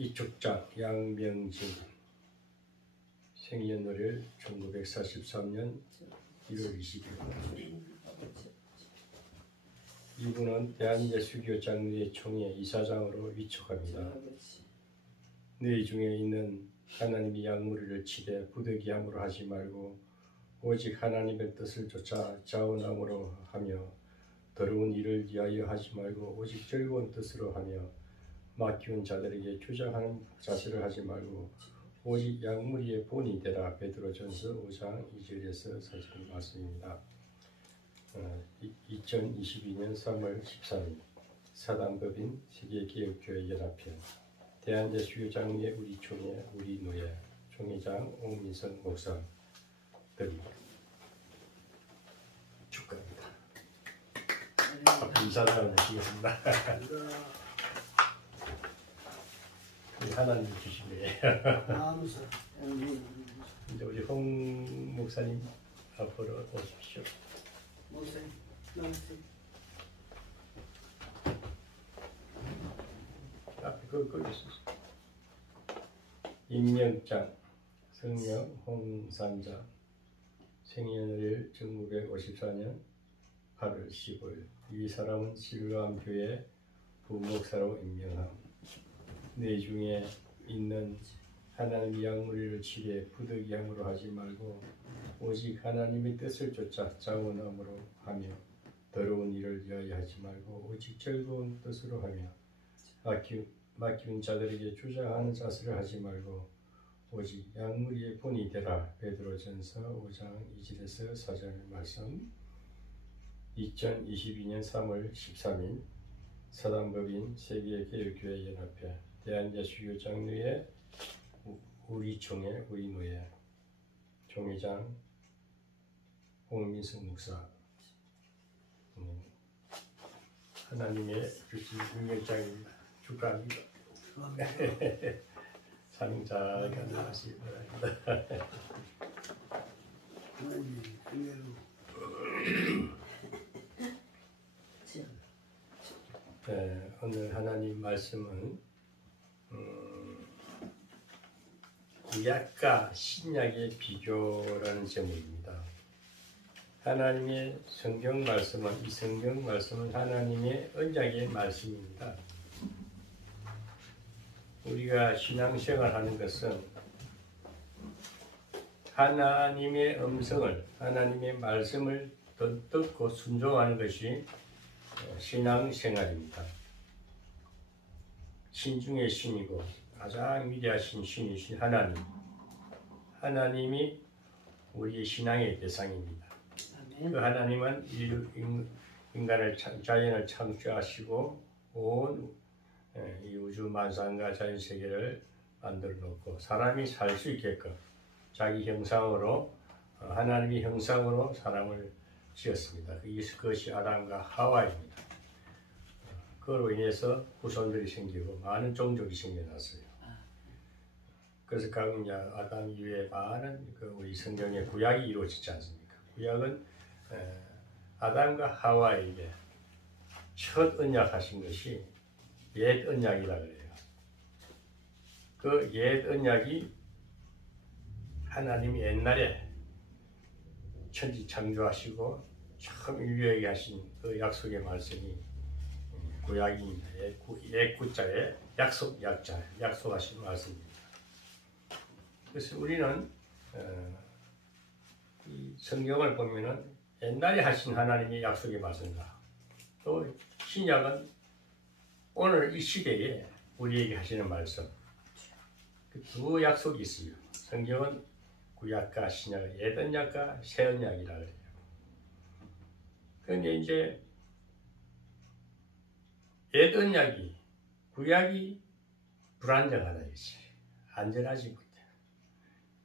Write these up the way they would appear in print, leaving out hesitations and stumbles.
이축장 양명진 생년월일 1943년 1월 20일. 이분은 대한예수교장로회 총회 이사장으로 위촉합니다. 너희 중에 있는 하나님이 양무리를 치되 부득이함으로 하지 말고 오직 하나님의 뜻을 쫓아 자원함으로 하며 더러운 일을 위하여 하지 말고 오직 즐거운 뜻으로 하며 맡기운 자들에게 주장하는 자세를 하지 말고 오직 양무리의 본이 되라. 베드로전서 5장 2절에서 4절 말씀입니다. 2022년 3월 13일 사단법인 세계개혁교회 연합회 대한예수교장로회 우리 총회 우리 노예 총회장 옥민성 목사 드립니다. 축하합니다. 인사를 하시겠습니다. 하나님 주신 거예요. 이제 우리 홍 목사님 앞으로 오십시오. 목사님, 나오세요. 앞에 거기 있으세요. 임명장 성명 홍산자 생년월일 1954년 8월 15일 이 사람은 실로암 교회 부목사로 임명함. 내 중에 있는 하나님의 양무리를 치되 부득이함으로 하지 말고 오직 하나님의 뜻을 쫓아 자원함으로 하며 더러운 일을 위하여 하지 말고 오직 즐거운 뜻으로 하며 맡기운 자들에게 주장하는 자세를 하지 말고 오직 양무리의 본이 되라. 베드로전서 5장 2절에서 4절 말씀. 2022년 3월 13일 사단법인 세계개혁교회 연합회 대한예수교장로회 우리 총회 우리 노예 총회장 옥민성 목사 하나님의 주신 임명장입니다. 축하합니다. 사명 잘 감당하시기 바랍니다. 네, 오늘 하나님 말씀은 구약과 신약의 비교라는 제목입니다. 하나님의 성경 말씀은 이 성경 말씀은 하나님의 언약의 말씀입니다. 우리가 신앙생활하는 것은 하나님의 음성을 하나님의 말씀을 듣고 순종하는 것이 신앙생활입니다. 신 중의 신이고 가장 위대하신 신이신 하나님이 우리의 신앙의 대상입니다. 그 하나님은 인간을 자연을 창조하시고 온 이 우주 만상과 자연 세계를 만들어 놓고 사람이 살 수 있게끔 자기 형상으로 하나님의 형상으로 사람을 지었습니다. 그것이 아담과 하와입니다. 그로 인해서 후손들이 생기고 많은 종족이 생겨났어요. 그래서 각 아담 이후에 많은 우리 성경의 구약이 이루어지지 않습니까? 구약은 아담과 하와에게 첫 언약하신 것이 옛 언약이라 그래요. 그 옛 언약이 하나님이 옛날에 천지 창조하시고 처음 인류에게 하신 그 약속의 말씀이 구약입니다. 옛 구자에 약속하신 말씀입니다. 그래서 우리는 이 성경을 보면은 옛날에 하신 하나님의 약속의 말씀과 또 신약은 오늘 이 시대에 우리에게 하시는 말씀 그 두 약속이 있어요. 성경은 구약과 신약, 옛 언약과 새 언약이라 그래요. 그런데 이제 옛 언약이 구약이 불안정하다 했어요. 안전하지 못해.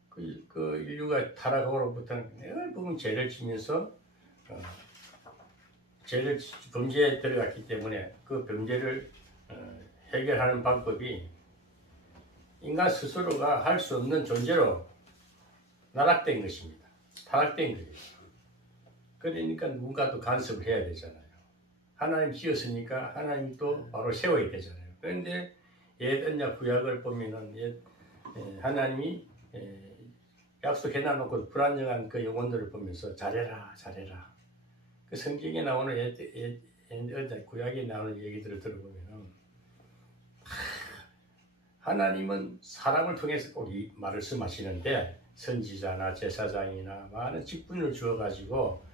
그 인류가 타락으로부터는 늘 보면 죄를 지면서 범죄에 들어갔기 때문에 그 범죄를 해결하는 방법이 인간 스스로가 할 수 없는 존재로 나락된 것입니다. 타락된 거예요. 그러니까 누군가 또 간섭을 해야 되잖아요. 하나님 지었으니까 하나님 또 바로 세워야 되잖아요. 그런데 옛 언약 구약을 보면은 하나님이 약속해놔놓고 불안정한 그 영혼들을 보면서 잘해라 잘해라. 그 성경에 나오는 옛 언약 구약에 나오는 얘기들을 들어보면은 하나님은 사람을 통해서 꼭 이 말씀하시는데 선지자나 제사장이나 많은 직분을 주어가지고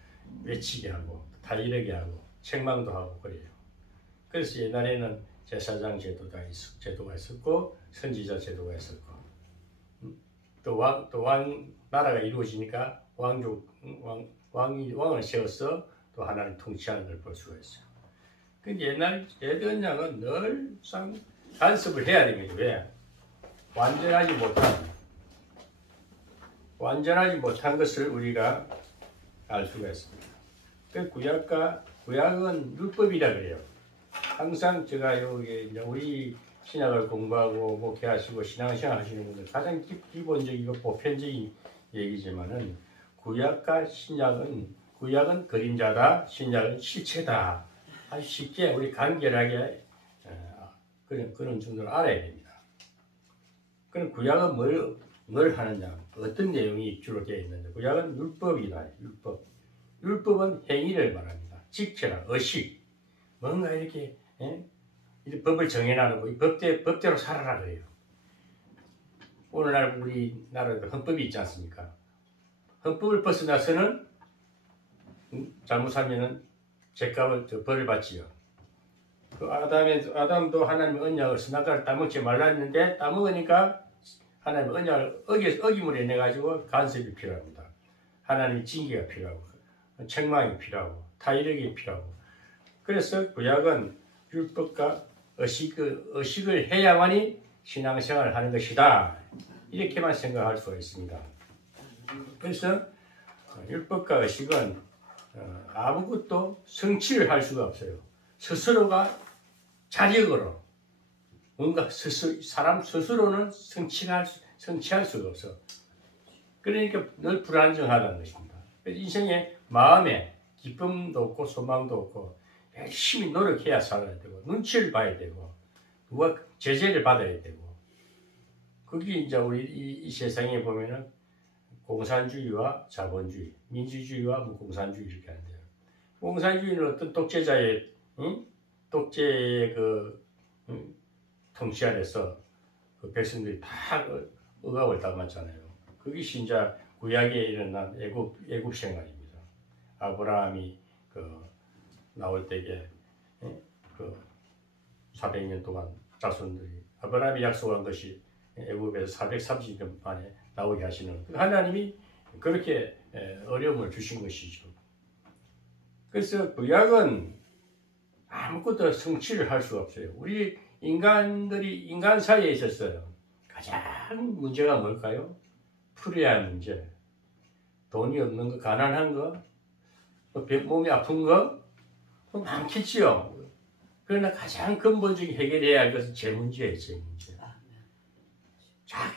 외치게 하고 다 이르게 하고 책망도 하고 그래요. 그래서 옛날에는 제사장 제도가 있었고 선지자 제도가 있었고 또 왕 나라가 이루어지니까 왕을 세워서 또 하나님 통치하는 걸 볼 수가 있어요. 근데 옛날 언약은 늘상 간섭을 해야 됩니다. 왜? 완전하지 못한 것을 우리가 알 수가 있습니다. 그 구약은 율법이라 그래요. 항상 제가 여기 이제 우리 신약을 공부하고 목회하시고 신앙생활 하시는 분들 가장 기본적이고 보편적인 얘기지만은 구약은 그림자다, 신약은 실체다. 아주 쉽게 우리 간결하게 그런 정도를 알아야 됩니다. 그럼 구약은 뭘 하느냐? 어떤 내용이 주로 되어 있는데 구약은 율법이다. 율법은 행위를 말합니다. 직체라, 의식. 뭔가 이렇게 법을 정해놔놓고 이 법대로 살아라 그래요. 오늘날 우리나라에도 헌법이 있지 않습니까? 헌법을 벗어나서는 잘못하면은 죄값을 벌을 받지요. 그 아담도 하나님의 언약을 선악과를 따먹지 말라 했는데 따먹으니까 하나님의 언약을 어김으로 인해 가지고 간섭이 필요합니다. 하나님의 징계가 필요하고 책망이 필요하고 타이르기 필요하고 그래서 구약은 율법과 의식을 해야만이 신앙생활을 하는 것이다. 이렇게만 생각할 수가 있습니다. 그래서 율법과 의식은 아무것도 성취를 할 수가 없어요. 스스로가 자력으로 뭔가 사람 스스로는 성취할 수가 없어. 그러니까 늘 불안정하다는 것입니다. 인생에 마음에 기쁨도 없고 소망도 없고 열심히 노력해야 살아야 되고 눈치를 봐야 되고 누가 제재를 받아야 되고 그게 이제 우리 이 세상에 보면은 공산주의와 자본주의, 민주주의와 무공산주의 이렇게 하는데요. 공산주의는 어떤 독재자의 통치 아래서 그 백성들이 다 억압을 당했잖아요. 그게 진짜 구약에 일어난 애굽 생활입니다. 아브라함이 나올 때에 400년 동안 자손들이 아브라함이 약속한 것이 애굽에서 430년 만에 나오게 하시는 하나님이 그렇게 어려움을 주신 것이죠. 그래서 구약은 아무것도 성취를 할 수가 없어요. 우리 인간 사이에 있었어요. 가장 문제가 뭘까요? 풀어야 할 문제. 돈이 없는 거, 가난한 거, 몸이 아픈 거, 많겠지요. 그러나 가장 근본적인 해결해야 할 것은 제 문제예요, 제 문제.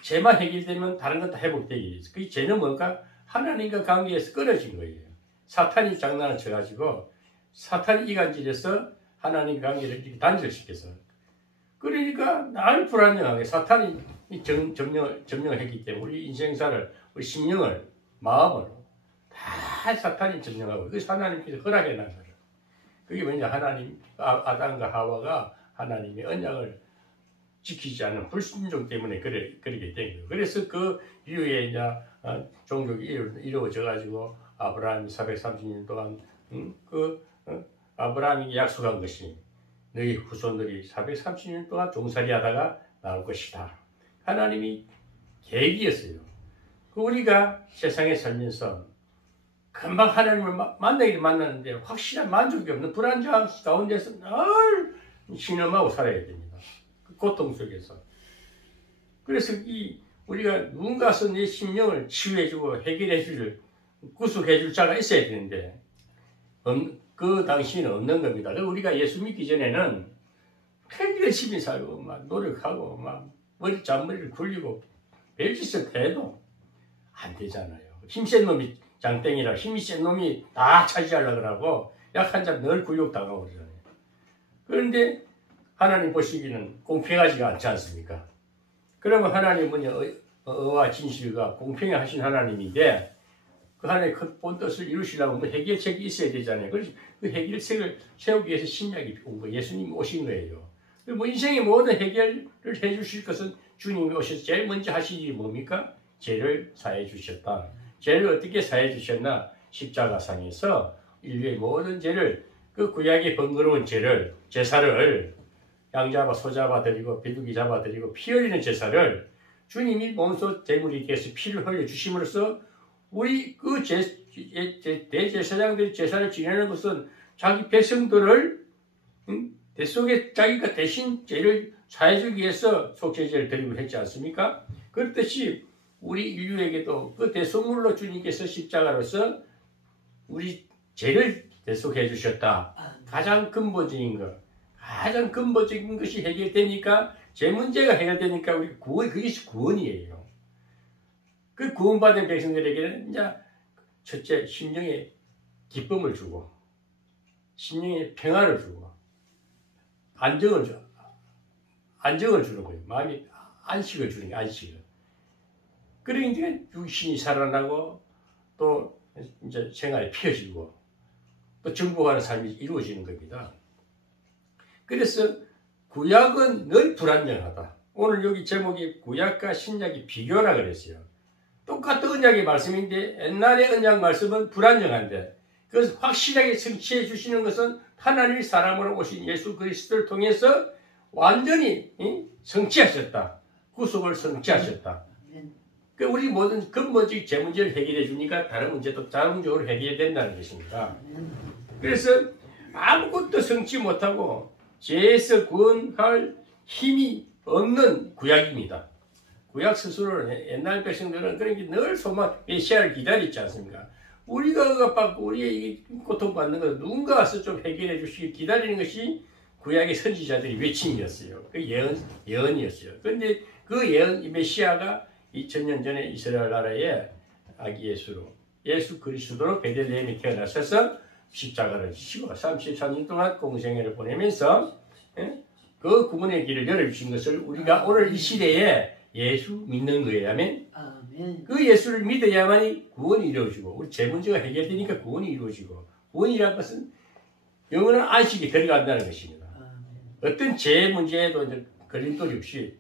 죄만 해결되면 다른 건 다 회복되기 위해서. 그 죄는 뭘까? 하나님과 관계에서 끊어진 거예요. 사탄이 장난을 쳐가지고 사탄이 이간질해서 하나님 관계를 이렇게 단절시켜서 그러니까 날 불안정하게 사탄이 점령을 했기 때문에 우리 인생사를 우리 심령을 마음을 다 사탄이 점령하고 그래서 하나님께서 허락해 난 거예요. 그게 뭐냐 하나님 아담과 하와가 하나님의 언약을 지키지 않은 불순종 때문에 그렇게 된 거예요. 그래서 그 이후에 이제 종족이 이루어져 가지고 아브라함이 430년 동안 아브라함이 약속한 것이 너희 후손들이 430년 동안 종살이하다가 나올 것이다. 하나님이 계획이었어요. 우리가 세상에 살면서 금방 하나님을 만나는데 확실한 만족이 없는 불안정함 가운데서 늘 신음하고 살아야 됩니다. 그 고통 속에서. 그래서 우리가 누군가서 내 심령을 치유해주고 해결해줄 구속해줄 자가 있어야 되는데 그 당시에는 없는 겁니다. 우리가 예수 믿기 전에는 굉장히 열심히 살고 막 노력하고 막 잔머리를 굴리고 별짓을 해도 안 되잖아요. 힘센 놈이 장땡이라 힘이 센 놈이 다 차지하려고 하고 약한 자는 늘 굴욕당하고 그러잖아요. 그런데 하나님 보시기는 공평하지가 않지 않습니까? 그러면 하나님은 의와 진실과 공평히 하신 하나님인데 그 하나님의 본 뜻을 이루시려면 뭐 해결책이 있어야 되잖아요. 그래서 그 해결책을 세우기 위해서 신약이 온 거예요. 예수님이 오신 거예요. 뭐 인생의 모든 해결을 해주실 것은 주님이 오셔서 제일 먼저 하신 일이 뭡니까? 죄를 사해 주셨다. 죄를 어떻게 사해 주셨나? 십자가상에서 인류의 모든 죄를 그 구약의 번거로운 죄를 제사를 양 잡아 소 잡아 드리고 비둘기 잡아 드리고 피 흘리는 제사를 주님이 몸소 제물이 돼서 피를 흘려 주심으로써 우리 그 대제사장들이 제사를 지내는 것은 자기 백성들을 대속에 자기가 대신 죄를 사해주기 위해서 속죄제를 드리고 했지 않습니까? 그렇듯이 우리 인류에게도 그 대속물로 주님께서 십자가로서 우리 죄를 대속해 주셨다. 가장 근본적인 것, 가장 근본적인 것이 해결되니까 죄 문제가 해결되니까 우리 그것이 구원이에요. 그 구원받은 백성들에게는 이제 첫째 심령의 기쁨을 주고 심령의 평안을 주고 안정을 주는 거예요. 마음이 안식을 주는 게 안식을. 그러니까 육신이 살아나고 또 이제 생활이 펴지고 또 정복하는 삶이 이루어지는 겁니다. 그래서 구약은 늘 불안정하다. 오늘 여기 제목이 구약과 신약이 비교라 그랬어요. 똑같은 언약의 말씀인데 옛날의 언약 말씀은 불안정한데 그것을 확실하게 성취해 주시는 것은 하나님이 사람으로 오신 예수 그리스도를 통해서 완전히 성취하셨다. 구속을 성취하셨다. 그 우리 모든 근본적인 죄 문제를 해결해 주니까 다른 문제도 자동적으로 해결이 된다는 것입니다. 그래서 아무것도 성취 못하고 죄에서 구원할 힘이 없는 구약입니다. 구약 스스로는 옛날 백성들은 그러니까 늘 소망 메시아를 기다리지 않습니까? 우리가 억압받고 우리의 고통받는 것을 누군가 와서 좀 해결해 주시길 기다리는 것이 구약의 선지자들의 외침이었어요. 그 예언이었어요. 그런데 그 예언 메시아가 2000년 전에 이스라엘 나라의 아기 예수 그리스도로 베들레헴에 태어나셔서 십자가를 지시고 33년 동안 공생애를 보내면서 그 구원의 길을 열어주신 것을 우리가 오늘 이 시대에 예수 믿는 거예요. 아멘. 그 예수를 믿어야만이 구원이 이루어지고 우리 죄 문제가 해결되니까 구원이 이루어지고 구원이라는 것은 영원한 안식이 들어간다는 것입니다. 어떤 죄 문제에도 이제 걸림돌이 없이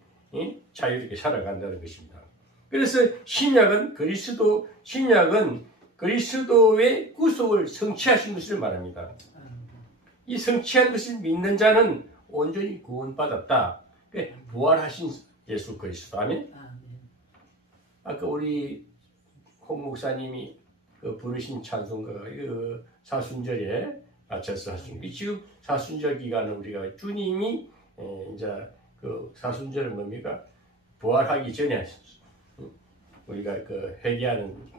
자유롭게 살아간다는 것입니다. 그래서 신약은 그리스도의 구속을 성취하신 것을 말합니다. 이 성취한 것을 믿는 자는 온전히 구원받았다. 부활하신 예수 그리스도. 아멘. 아까 우리 홍 목사님이 그 부르신 찬송가가 그 사순절에 맞춰서 하신 지금 사순절 기간은 우리가 주님이 이제 그 사순절은 뭡니까? 부활하기 전에 우리가 그 회개하는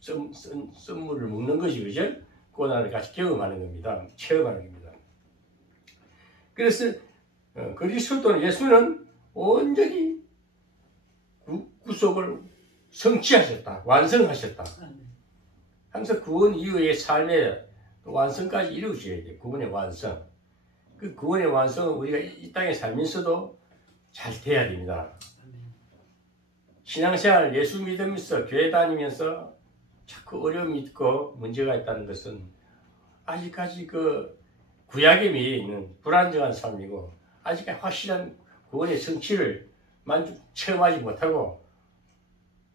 썸물을 먹는 것이 그죠? 고난을 같이 경험하는 겁니다. 체험하는 겁니다. 그래서 그리스도는 예수는 온전히 구속을 성취하셨다. 완성하셨다. 항상 구원 이후의 삶의 완성까지 이루어져야 돼요. 구원의 완성. 그 구원의 완성은 우리가 이 땅에 살면서도 잘 돼야 됩니다. 신앙생활 예수 믿으면서 교회 다니면서 자꾸 어려움이 있고 문제가 있다는 것은 아직까지 그 구약에 매여 있는 불안정한 삶이고 아직까지 확실한 구원의 성취를 체험하지 못하고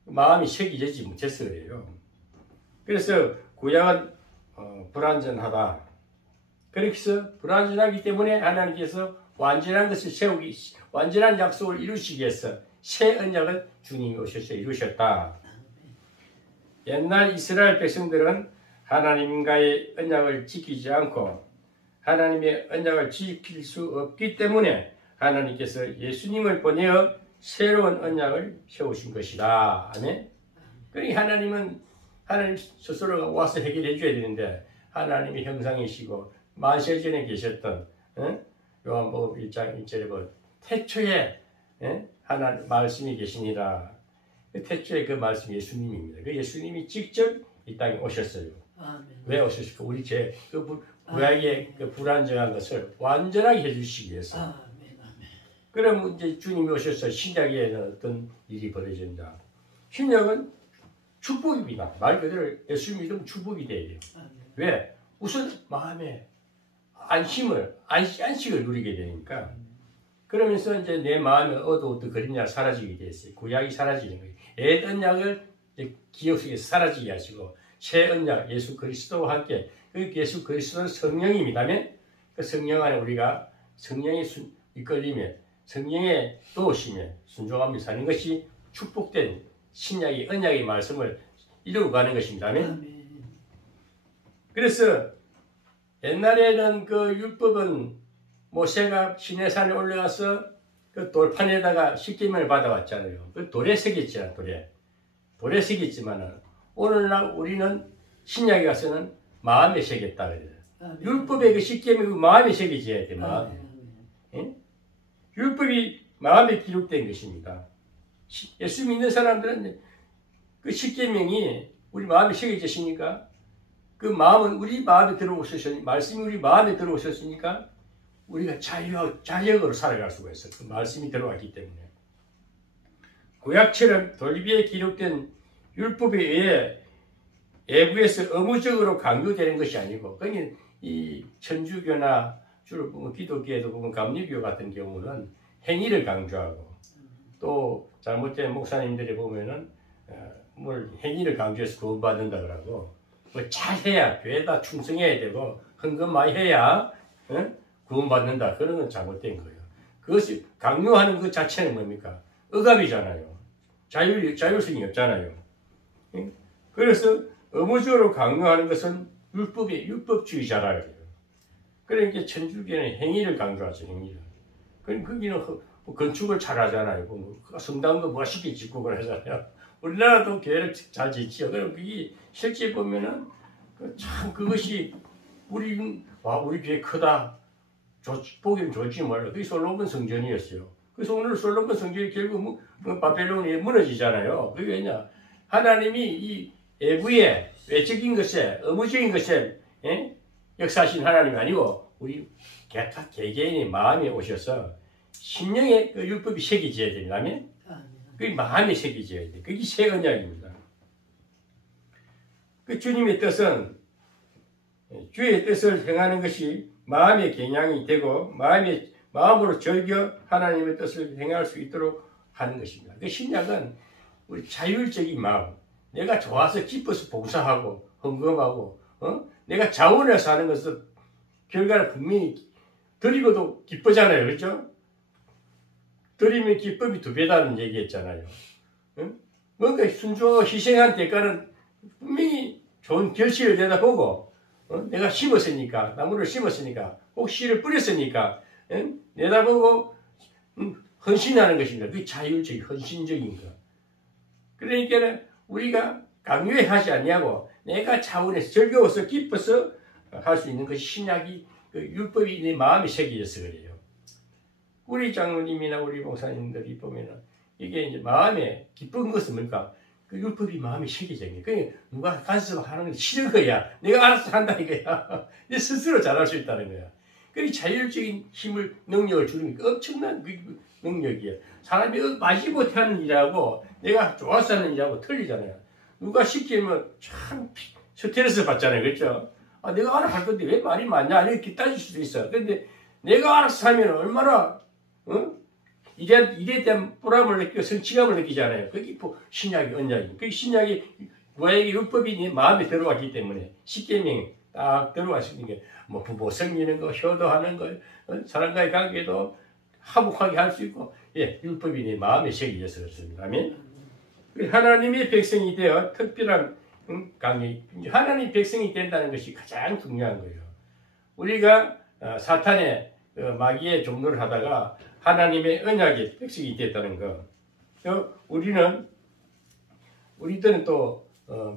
마음이 새겨지지 못해서 그래요. 그래서 구약은 불완전하다. 그래서 불완전하기 때문에 하나님께서 완전한 것을 세우기, 완전한 약속을 이루시기 위해서 새 언약을 주님이 오셔서 이루셨다. 옛날 이스라엘 백성들은 하나님과의 언약을 지키지 않고 하나님의 언약을 지킬 수 없기 때문에 하나님께서 예수님을 보내어 새로운 언약을 세우신 것이다. 아멘. 그러니까 하나님 스스로가 와서 해결해 줘야 되는데 하나님의 형상이시고 만세전에 계셨던 요한복음 1장 1절에 보면 태초에 하나님 말씀이 계시니라. 태초에 그 말씀이 예수님입니다. 그 예수님이 직접 이 땅에 오셨어요. 아멘. 왜 오셨을까? 우리 그 구약의 그 불안정한 것을 완전하게 해주시기 위해서. 아멘. 그럼 이제 주님이 오셔서 신약에는 어떤 일이 벌어진다. 신약은 축복입니다. 말 그대로 예수 믿으면 축복이 돼야 돼요. 왜? 우선 마음에 안식을 누리게 되니까. 그러면서 이제 내 마음에 어두웠던 그림자가 사라지게 됐어요. 구약이 사라지는 거예요. 옛 언약을 기억 속에서 사라지게 하시고 새 언약 예수 그리스도와 함께 그 예수 그리스도는 성령입니다면 그 성령 안에 우리가 성령의 이끌림에 성령의 도우심에 순종하며 사는 것이 축복된 신약의 언약의 말씀을 이루고 가는 것입니다. 그래서 옛날에는 그 율법은 모세가 시내산에 올라가서 그 돌판에다가 십계명을 받아왔잖아요. 그 돌에 새겼잖아요. 돌에 새겼지만은 오늘날 우리는 신약에 가서는 마음에 새겼다 그래요. 율법의 그 십계명이 마음에 새겨져야 돼. 마음에. 예? 율법이 마음에 기록된 것입니다. 예수 믿는 사람들은 그 십계명이 우리 마음에 새겨졌으니까 그 마음은 우리 마음에 들어오셨으니까 말씀이 우리 마음에 들어오셨으니까 우리가 자력으로 살아갈 수가 있어요. 그 말씀이 들어왔기 때문에. 구약처럼 돌 위에 기록된 율법에 의해 외부에서 의무적으로 강요되는 것이 아니고, 그러니까 이 천주교나 주로 보면 기독교에도 보면 감리교 같은 경우는 행위를 강조하고, 또 잘못된 목사님들이 보면은 뭘 행위를 강조해서 구원받는다 그러고, 뭐 잘해야 교회에다 충성해야 되고 헌금 많이 해야 구원받는다. 그런 건 잘못된 거예요. 그것이 강요하는 것 자체는 뭡니까? 억압이잖아요. 자율성이 없잖아요. 그래서 의무적으로 강요하는 것은 율법주의자라 그래요. 그러니까 천주교는 행위를 강조하죠. 행위를. 그럼 거기는 건축을 잘 하잖아요. 성당도 멋있게 짓고 그러잖아요. 우리나라도 교회를 잘 짓지요. 그럼 그게 실제 보면은 참 그것이 우리 교회 크다. 보기는 좋지 몰라. 그게 솔로몬 성전이었어요. 그래서 오늘 솔로몬 성전이 결국 바벨론이 무너지잖아요. 그게 왜냐? 하나님이 이 외부의 외적인 것에, 의무적인 것에 역사하신 하나님이 아니고 우리 각 개개인의 마음에 오셔서 심령의 그 율법이 새겨져야 된다면 그게 마음에 새겨져야 돼. 그게 새 언약입니다. 그 주님의 뜻은 주의 뜻을 행하는 것이 마음의 경향이 되고 마음으로 즐겨 하나님의 뜻을 행할 수 있도록 하는 것입니다. 그 신약은 우리 자율적인 마음, 내가 좋아서 기뻐서 봉사하고 헌금하고 내가 자원해서 하는 것은 결과는 분명히 드리고도 기쁘잖아요. 그렇죠? 드리면 기쁨이 2배다는 얘기했잖아요. 뭔가 순종하고 희생한 대가는 분명히 좋은 결실을 내다보고 내가 심었으니까, 나무를 심었으니까, 혹 씨를 뿌렸으니까 내다보고 헌신하는 것입니다. 그게 자율적인 헌신적인 거. 그러니까 우리가 강요하지 아니하고 내가 차원에서 즐거워서 기뻐서 할 수 있는 것이 신약이 그 율법이 내 마음에 새겨져서 그래요. 우리 장로님이나 우리 목사님들이 보면은 이게 이제 마음에 기쁜 것은 뭘까? 그 율법이 마음에 새겨진 거야. 그러니까 누가 간섭하는 건 싫은 거야. 내가 알아서 한다는 거야. 내 스스로 잘할 수 있다는 거야. 그 자율적인 힘을, 능력을 주는 게 엄청난 능력이야. 사람이 마지 못하는 일하고 내가 좋아서 하는 일하고 틀리잖아요. 누가 시키면 참 스트레스 받잖아요. 그렇죠? 내가 알아서 할 건데 왜 말이 많냐? 이렇게 따질 수도 있어. 근데 내가 알아서 하면 얼마나 일에 대한 보람을 느끼고 성취감을 느끼잖아요. 그게 신약의 언약이에요. 그 신약의 구약의 율법이 내 마음에 들어왔기 때문에 십계명이 딱 들어왔으니 게 뭐 부부 섬기는 거, 효도하는 거, 사람과의 관계도 화목하게 할 수 있고, 율법이 내 마음에 새겨져서 그렇습니다. 아멘. 하나님의 백성이 되어 특별한 강의, 하나님의 백성이 된다는 것이 가장 중요한 거예요. 우리가 사탄의 마귀의 종로를 하다가 하나님의 언약의 백성이 됐다는 거. 우리들은 또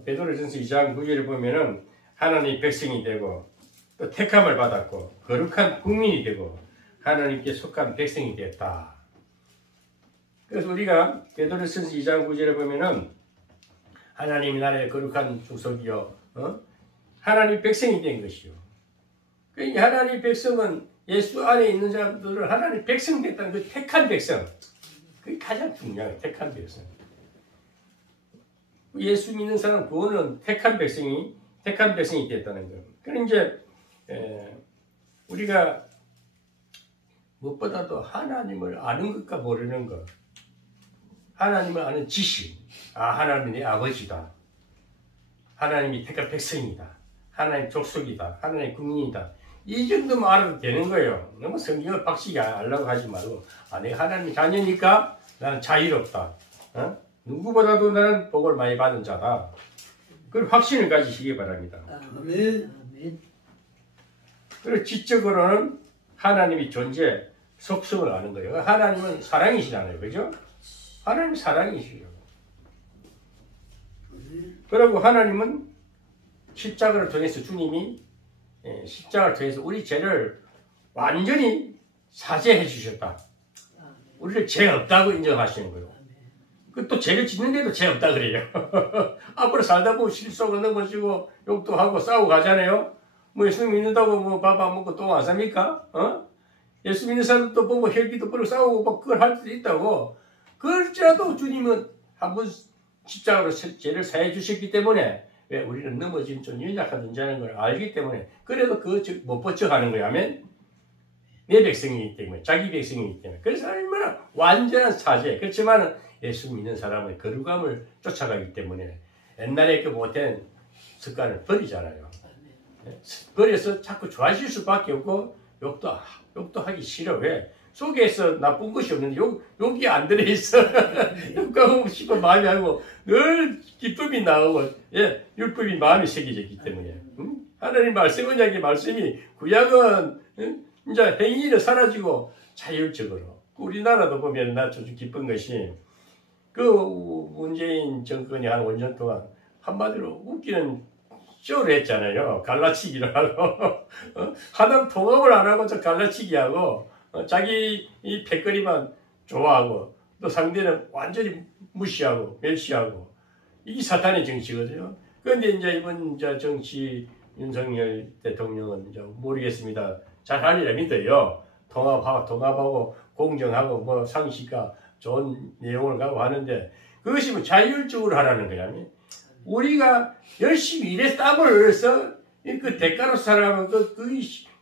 베드로전서 2장 9절을 보면은 하나님의 백성이 되고 또 택함을 받았고 거룩한 국민이 되고 하나님께 속한 백성이 됐다. 그래서 우리가 베드로전서 2장 9절에 보면은 하나님 나라의 거룩한 족속이요, 하나님 백성이 된 것이요. 그러니까 하나님 백성은 예수 안에 있는 자들은 하나님 백성 됐다는 그 택한 백성. 그게 가장 중요해요. 택한 백성. 예수 믿는 사람 그거는 택한 백성이 됐다는 거예요. 그럼 이제 우리가 무엇보다도 하나님을 아는 것과 모르는 것, 하나님을 아는 지식, 하나님이 내 아버지다, 하나님이 택한 백성이다, 하나님 족속이다, 하나님 국민이다, 이 정도만 알아도 되는 거예요. 너무 성경을 박시게 알려고 하지 말고, 내가 하나님의 자녀니까 나는 자유롭다, 누구보다도 나는 복을 많이 받은 자다, 그런 확신을 가지시기 바랍니다. 아멘. 그리고 지적으로는 하나님의 존재, 속성을 아는 거예요. 하나님은 사랑이시잖아요. 그죠? 하나님 사랑이시죠. 그리고 하나님은 십자가를 통해서 주님이 십자가를 통해서 우리 죄를 완전히 사죄해 주셨다. 우리를 죄 없다고 인정하시는 거예요. 또 죄를 짓는데도 죄 없다 그래요. 앞으로 살다 보면 실수하고 넘어지고 욕도 하고 싸우고 가잖아요. 뭐 예수 믿는다고 뭐 밥 안 먹고 똥 안 삽니까? 예수 믿는 사람도 보고 혈기도 뿌리고 싸우고 막 그걸 할 수도 있다고. 그럴지라도 주님은 한번 십자가로 죄를 사해 주셨기 때문에 왜 우리는 넘어지면 좀 연약하다는 걸 알기 때문에 그래도 못 버텨가는 거야. 아멘. 내 백성이기 때문에 자기 백성이기 때문에 그래서 얼마나 완전한 사죄. 그렇지만 예수 믿는 사람의 거룩함을 쫓아가기 때문에 옛날에 그 못된 습관을 버리잖아요. 버려서 자꾸 좋아질 수밖에 없고 욕도 하기 싫어. 왜? 속에서 나쁜 것이 없는데 욕이 안 들어있어. 욕하고 싶은 마음이 아니고 늘 기쁨이 나오고 율법이 마음이 새겨졌기 때문에 하나님 말씀 언약의 말씀이 구약은 이제 행위는 사라지고 자율적으로 우리나라도 보면 나 좀 기쁜 것이 그 문재인 정권이 한 5년 동안 한마디로 웃기는 쇼를 했잖아요. 갈라치기를 하고 하나님 통합을 안 하고 저 갈라치기 하고 자기 이 패거리만 좋아하고 또 상대는 완전히 무시하고 멸시하고 이게 사탄의 정치거든요. 그런데 이제 이번 정치 윤석열 대통령은 이제 모르겠습니다. 잘 하리라 믿어요. 통합하고 공정하고 뭐 상식과 좋은 내용을 갖고 하는데 그것이 뭐 자율적으로 하라는 거야. 우리가 열심히 일해서 땀을 흘려서 그 대가로 살아가면 그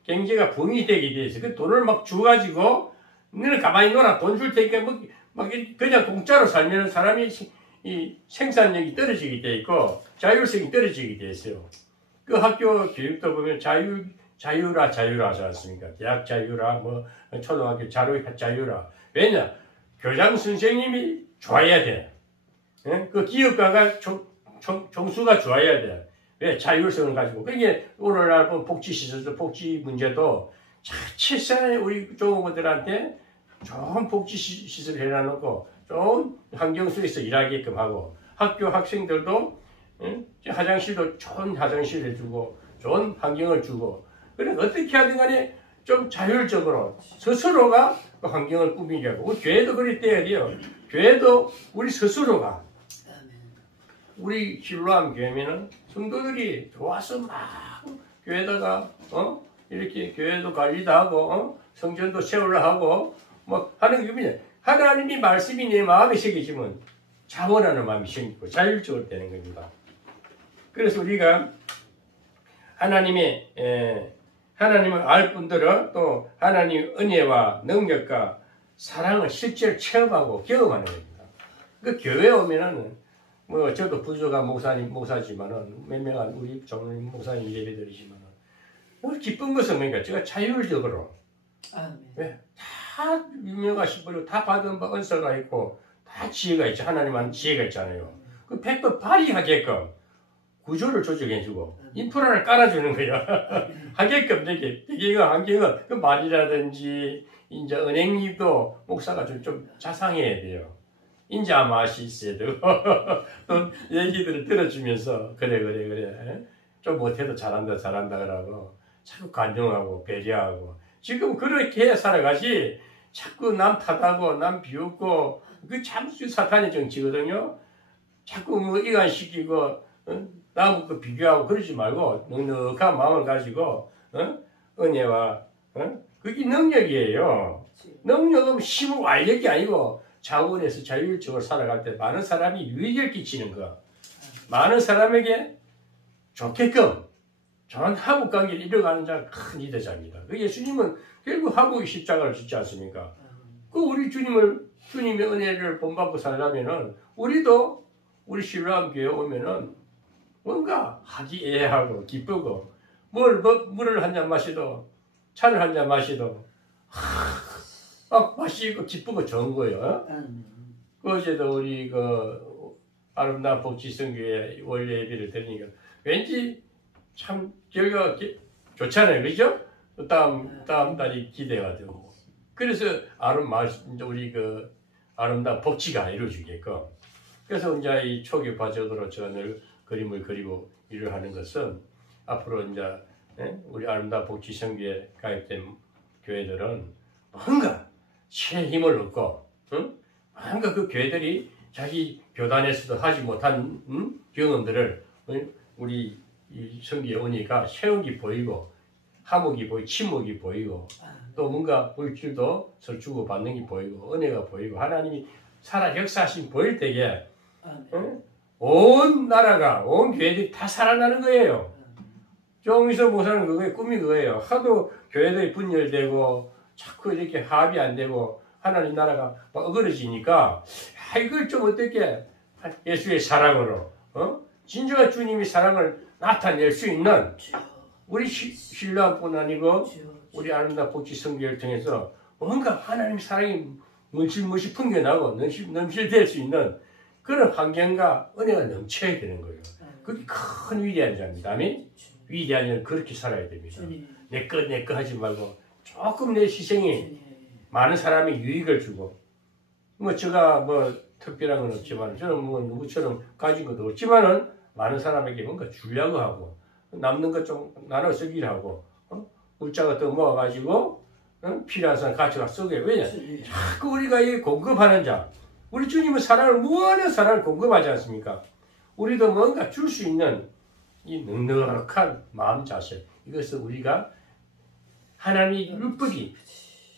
경제가 붕이 되게 돼 있어. 그 돈을 막 주가지고 너는 가만히 놀아 돈 줄 테니까 막 그냥 공짜로 살면 사람이 이 생산력이 떨어지게 돼 있고 자율성이 떨어지게 돼 있어요. 그 학교 교육도 보면 자유라 하지 않습니까? 대학 자유라 뭐 초등학교 자유라. 왜냐? 교장 선생님이 좋아야 돼. 그 기업가가 총수가 좋아야 돼. 왜? 자율성을 가지고. 그게 오늘날 복지시설도 복지 문제도 최선의 우리 종업원들한테 좋은 복지시설 해놔놓고 좋은 환경 속에서 일하게끔 하고 학교 학생들도 화장실도 좋은 화장실 해주고 좋은 환경을 주고 그래 어떻게 하든 간에 좀 자율적으로 스스로가 그 환경을 꾸미게 하고 우리 교회도 그리 돼야 돼요. 교회도 우리 스스로가 우리 실로암 교회면은 성도들이 좋아서 막 교회다가 이렇게 교회도 관리도 하고 성전도 세우려 하고 뭐 하는 의미는 하나님이 말씀이 내 마음에 새겨지면 자원하는 마음이 생기고 자율적으로 되는 겁니다. 그래서 우리가 하나님을 알 뿐더러 또 하나님의 은혜와 능력과 사랑을 실제로 체험하고 경험하는 겁니다. 그 교회에 오면은 뭐 저도 부족한 목사지만은 몇 명한 우리 장로님 목사님 예배드리지만은 기쁜 것은 뭔가 제가 자율적으로 왜? 다 유명하신 분이 다 받은 바 은사가 있고 다 지혜가 있죠. 하나님한 지혜가 있잖아요. 그 백도 발휘하게끔 구조를 조정해주고 인프라를 깔아주는 거예요. 하게끔 되게 배경은 환경은 그 말이라든지 이제 은행잎도 목사가 좀 자상해야 돼요. 인제 아마 있어야 되고 또 얘기들을 들어주면서 그래 좀 못해도 잘한다 그러고 자꾸 간증하고 배려하고 지금 그렇게 살아가지 자꾸 남 탓하고 남 비웃고 그 참 사탄의 정치거든요. 자꾸 뭐 이간시키고 남하고 그 비교하고 그러지 말고 넉넉한 마음을 가지고 은혜와 그게 능력이에요. 능력은 힘 완력이 아니고 자원에서 자율적으로 살아갈 때 많은 사람이 유익을 끼치는 거. 많은 사람에게 좋게끔 좋은 화목 관계를 이뤄가는 자가 큰 리더자입니다. 그 예수님은 결국 화목의 십자가를 짓지 않습니까? 그 우리 주님의 은혜를 본받고 살려면은 우리도 우리 신뢰한 교회 오면은 뭔가 화기애애하고 기쁘고 물을 한 잔 마시도 차를 한 잔 마시도 맛있고 기쁘고 좋은 거예요. 어제도 우리 아름다운 복지성교회 원래 예배를 드리니까 왠지 참 결과가 좋잖아요, 그죠? 다음 달이 기대가 되고 그래서 우리 아름다운 복지가 이루어지게끔 그래서 이제 이 초기 과정으로 저는 그림을 그리고 일을 하는 것은 앞으로 이제 우리 아름다운 복지성교회에 가입된 교회들은 뭔가 새 힘을 얻고 뭔가 그 교회들이 자기 교단에서도 하지 못한 경험들을 우리 이 성교의 은혜가 세운기 보이고 화목이 보이고 침묵이 보이고 또 뭔가 물질도 서로 주고받는 게 보이고 은혜가 보이고 하나님이 살아 역사하신 보일 때에 온 나라가 온 교회들이 다 살아나는 거예요. 정의서 목사는 그거의 꿈이 그거예요. 하도 교회들이 분열되고 자꾸 이렇게 합이 안 되고 하나님 나라가 막 어그러지니까 이걸 좀 어떻게 예수의 사랑으로 진정한 주님의 사랑을 나타낼 수 있는 우리 신뢰뿐 아니고 우리 아름다운 복지 성교를 통해서 뭔가 하나님의 사랑이 물실물실 풍겨나고 넘실될 수 있는 그런 환경과 은혜가 넘쳐야 되는 거예요. 그게 큰 위대한 자입니다. 아멘? 위대한 자는 그렇게 살아야 됩니다. 내 거 하지 말고 조금 내 희생이 많은 사람이 유익을 주고 제가 특별한 건 없지만 저는 누구처럼 가진 것도 없지만은 많은 사람에게 뭔가 주려고 하고 남는 것 좀 나눠 쓰기를 하고 물자가 더 모아가지고 필요한 사람 가져가 쓰게. 왜냐? 자꾸 우리가 이 공급하는 자 우리 주님은 사랑을 무한한 사랑을 공급하지 않습니까? 우리도 뭔가 줄 수 있는 이 넉넉한 마음 자세 이것을 우리가 하나님의 율법이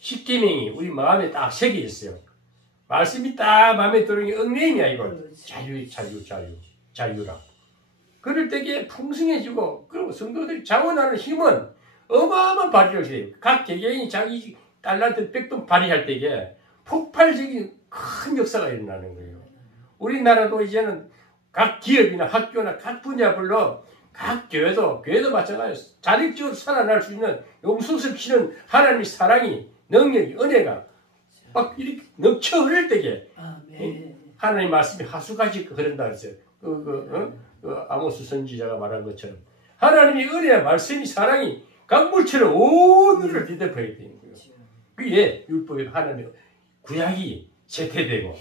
십계명이 우리 마음에 딱 새겨 있어요. 말씀이 딱 마음에 들어오는 게 얽매임이야 이거. 자유라. 그럴 때에 풍성해지고 그리고 성도들이 자원하는 힘은 어마어마한 발휘를 해요. 각 개개인이 자기 달란트 백돈 발휘할 때에 폭발적인 큰 역사가 일어나는 거예요. 우리나라도 이제는 각 기업이나 학교나 각 분야별로 각 교회도 마찬가지예요. 자립적으로 살아날 수 있는 용솟을 키는 하나님의 사랑이 능력이 은혜가 막 이렇게 넘쳐 흐를 때에 하나님 말씀이 하수같이 흐른다 그랬어요. 아모스 선지자가 말한 것처럼 하나님의 은혜와 말씀이 사랑이 강물처럼 온 우리를 뒤덮어야 되는 거예요. 그게 율법의 하나님의 구약이 쇠퇴되고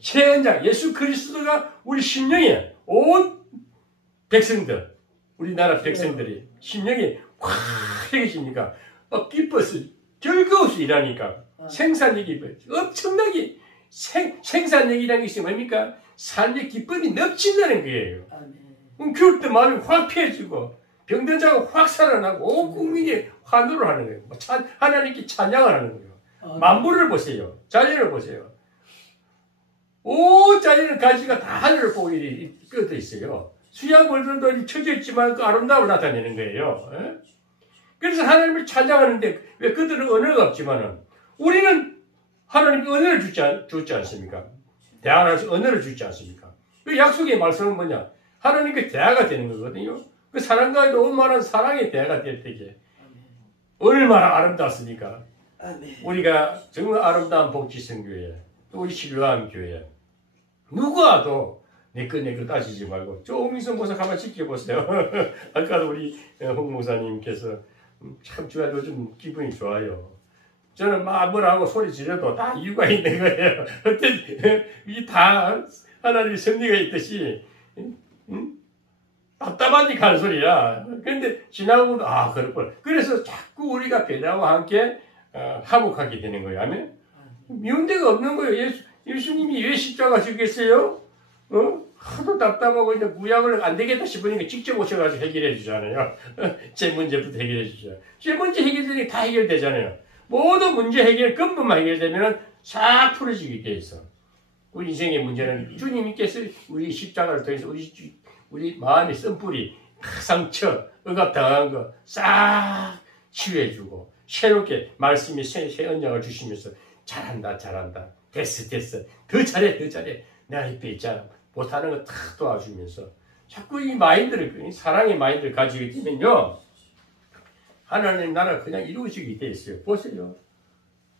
새 언장 예수 그리스도가 우리 심령에 온 백성들 우리나라 백성들이 심령에 확 새겨지니까 막 기뻐서 즐거워서 일하니까 생산력이 엄청나게 생산력이라는 것이 뭡니까? 삶의 기쁨이 넘친다는 거예요. 그럴 때 마음이 확 피해지고 병든 자가 확 살아나고 온 국민이 환호를 하는 거예요. 하나님께 찬양을 하는 거예요. 만물을 보세요. 자연을 보세요. 온 자연의 가지가 다 하늘을 보고 끄어 있어요. 수양물들도 쳐져 있지만 그 아름다움을 나타내는 거예요. 그래서 하나님을 찬양하는데 왜 그들은 언어가 없지만은 우리는 하나님께 언어를 주지 않습니까? 대화하면서 언어를 주지 않습니까? 그 약속의 말씀은 뭐냐? 하나님께 대화가 되는 거거든요. 그 사람과도 얼마나 사랑의 대화가 될 때에 얼마나 아름답습니까? 우리가 정말 아름다운 복지성교회 또 우리 신뢰한 교회 누구 와도 내 거 따지지 말고 조금이서 모사 가만 지켜보세요. 아까도 우리 홍 목사님께서 참 제가 요즘 기분이 좋아요. 저는 막 뭐라고 소리 지르도 다 이유가 있는 거예요. 어떤 이 다 하나님의 섭리가 있듯이 답답하니까 하는 소리야. 그런데 지나고도 그렇구나. 그래서 자꾸 우리가 배려와 함께 화목하게 되는 거예요. 아멘? 미운 데가 없는 거예요. 예수님이 왜 십자가 지겠어요? 하도 답답하고 이제 구약을 안 되겠다 싶으니까 직접 오셔가지고 해결해 주잖아요. 제 문제부터 해결해 주죠. 제 문제 해결되니 다 해결되잖아요. 모든 문제 해결 근본만 해결되면 싹 풀어지게 돼 있어. 우리 인생의 문제는 주님께서 우리 십자가를 통해서 우리 마음의 쓴뿌리, 상처, 억압당한 거 싹 치유해주고 새롭게 말씀이 새 언약을 주시면서 잘한다 됐어 더 잘해 내가 옆에 있잖아 못하는 거 다 도와주면서 자꾸 이 마인드를 사랑의 마인드를 가지게 되면요 하나님 나라 그냥 이루어지게 돼 있어요. 보세요.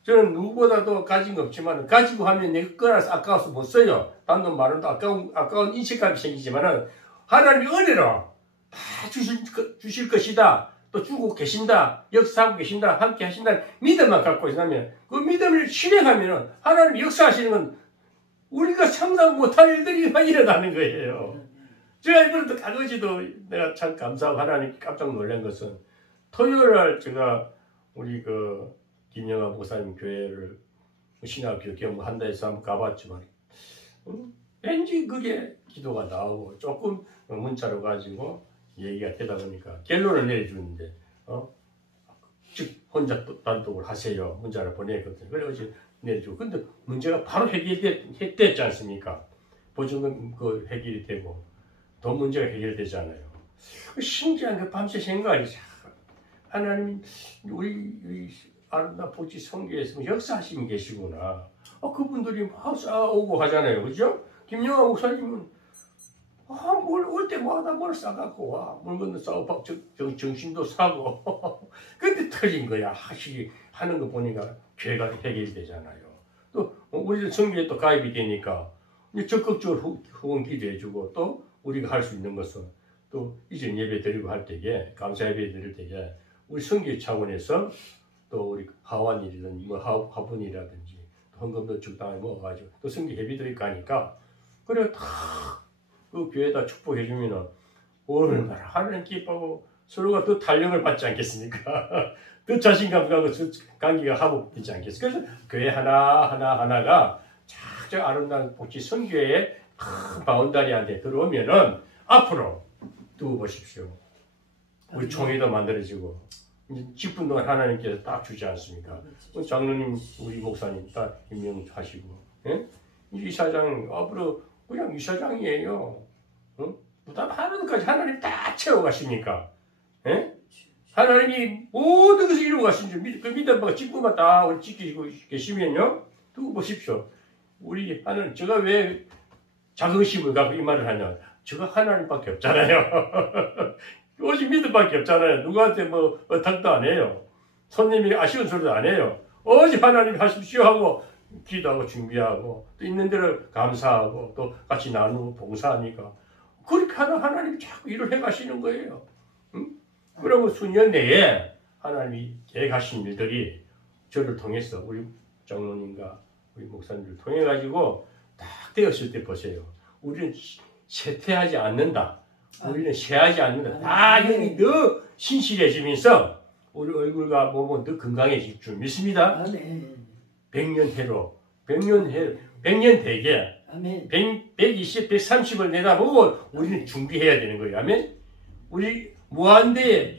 저는 누구보다도 가진 거 없지만 가지고 하면 내가 꺼내서 아까워서 못 써요. 단돈 많은도 아까운 인식감이 생기지만은 하나님이 은혜로 다 주실 것이다. 또 주고 계신다. 역사하고 계신다. 함께 하신다. 믿음만 갖고 있으면 그 믿음을 실행하면은 하나님이 역사하시는 건 우리가 상상 못할 일들이 일어나는 거예요. 제가 이번에도 어제도 내가 참 감사하고 하나님 깜짝 놀란 것은 토요일날 제가 우리 김영하 목사님 교회를 신학교 경험한다 해서 한번 가봤지만 왠지 그게 기도가 나오고 조금 문자로 가지고 얘기가 되다 보니까 결론을 내려주는데 즉 혼자 단독을 하세요 문자를 보내거든요. 그래 어제 내려주고 근데 문제가 바로 해결됐지 않습니까? 보증금 해결이 되고 돈 문제가 해결되잖아요. 신기한 게 밤새 생각이 하나님 우리 아름다운 복지 성교에서 역사하시면 계시구나. 그분들이 막 싸오고 하잖아요. 그죠? 김영하 목사님은 뭘 올 때마다 뭘 싸갖고 와. 물건도 싸고 정신도 사고. 근데 터진 거야. 하는 거 보니까 죄가 해결되잖아요. 또 우리 성교에 또 가입이 되니까 적극적으로 후원 기도해주고 또 우리가 할 수 있는 것은 또 이전 예배 드리고 할 때에 감사 예배 드릴 때에 우리 성교 차원에서 또 우리 하완일이든지 화분이라든지 헌금도 적당히 먹어가지고 또 성교 예배드릴 거니까 그래 다 그 교회에다 축복해주면은 얼마나 하나님 기뻐하고 서로가 더 탄력을 받지 않겠습니까? 더 자신감 가고 관계가 화목되지 않겠습니까? 그래서 교회 하나가 쫙 아름다운 복지 선교의 큰 바운다리 안에 들어오면은 앞으로 두고 보십시오. 우리 총회도 만들어지고 직분도 하나님께서 딱 주지 않습니까? 장로님, 우리 목사님 딱 임명하시고, 예? 이사장 앞으로 그냥 이사장이에요. 부담 하나도까지 하나님 다 채워가시니까, 예? 하나님이 모든 것을 이루어가신 그 믿음과 직분만 다 우리 지키고 계시면요, 두고 보십시오. 우리 하나님, 제가 왜 자긍심을 갖고 이 말을 하냐? 제가 하나님밖에 없잖아요. 오직 믿음밖에 없잖아요. 누구한테 탁도 안 해요. 손님이 아쉬운 소리도 안 해요. 오직 하나님 하십시오 하고 기도하고 준비하고 또 있는 대로 감사하고 또 같이 나누고 봉사하니까 그렇게 하나님이 자꾸 일을 해가시는 거예요. 응? 그리고 수년 내에 하나님이 계획하신 일들이 저를 통해서 우리 장로님과 우리 목사님을 통해 가지고 딱 되었을 때 보세요. 우리는 쇠퇴하지 않는다. 우리는 쇠하지 않는다. 다 영이 더 신실해지면서 우리 얼굴과 몸은 더 건강해질 줄 믿습니다. 100년 해로, 100년 되게, 120, 130을 내다보고 우리는 준비해야 되는 거예요. 아멘? 우리 무한대에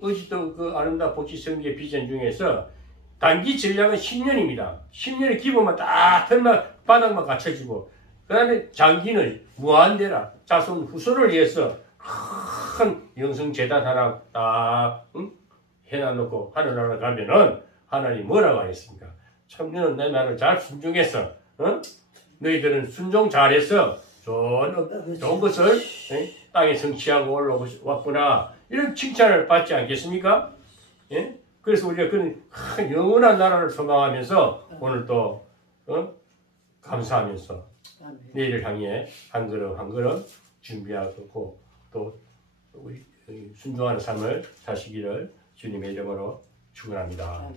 어제도 그 아름다운 복지 성기의 비전 중에서 단기 전략은 10년입니다. 10년의 기본만 딱 바닥만 갖춰지고 그 다음에 장기는 무한대라 자손 후손을 위해서 큰 영성재단 하나 딱 해놔놓고 하늘나라 가면은 하나님 뭐라고 하겠습니까? 참 너는 내 말을 잘 순종했어. 너희들은 순종 잘해서 좋은 것을 땅에 성취하고 올라왔구나. 이런 칭찬을 받지 않겠습니까? 예? 그래서 우리가 그런 큰 영원한 나라를 소망하면서 오늘 또 감사하면서 내일을 향해 한 걸음 한 걸음 준비하고 또 우리 순종하는 삶을 사시기를 주님의 이름으로 축원합니다.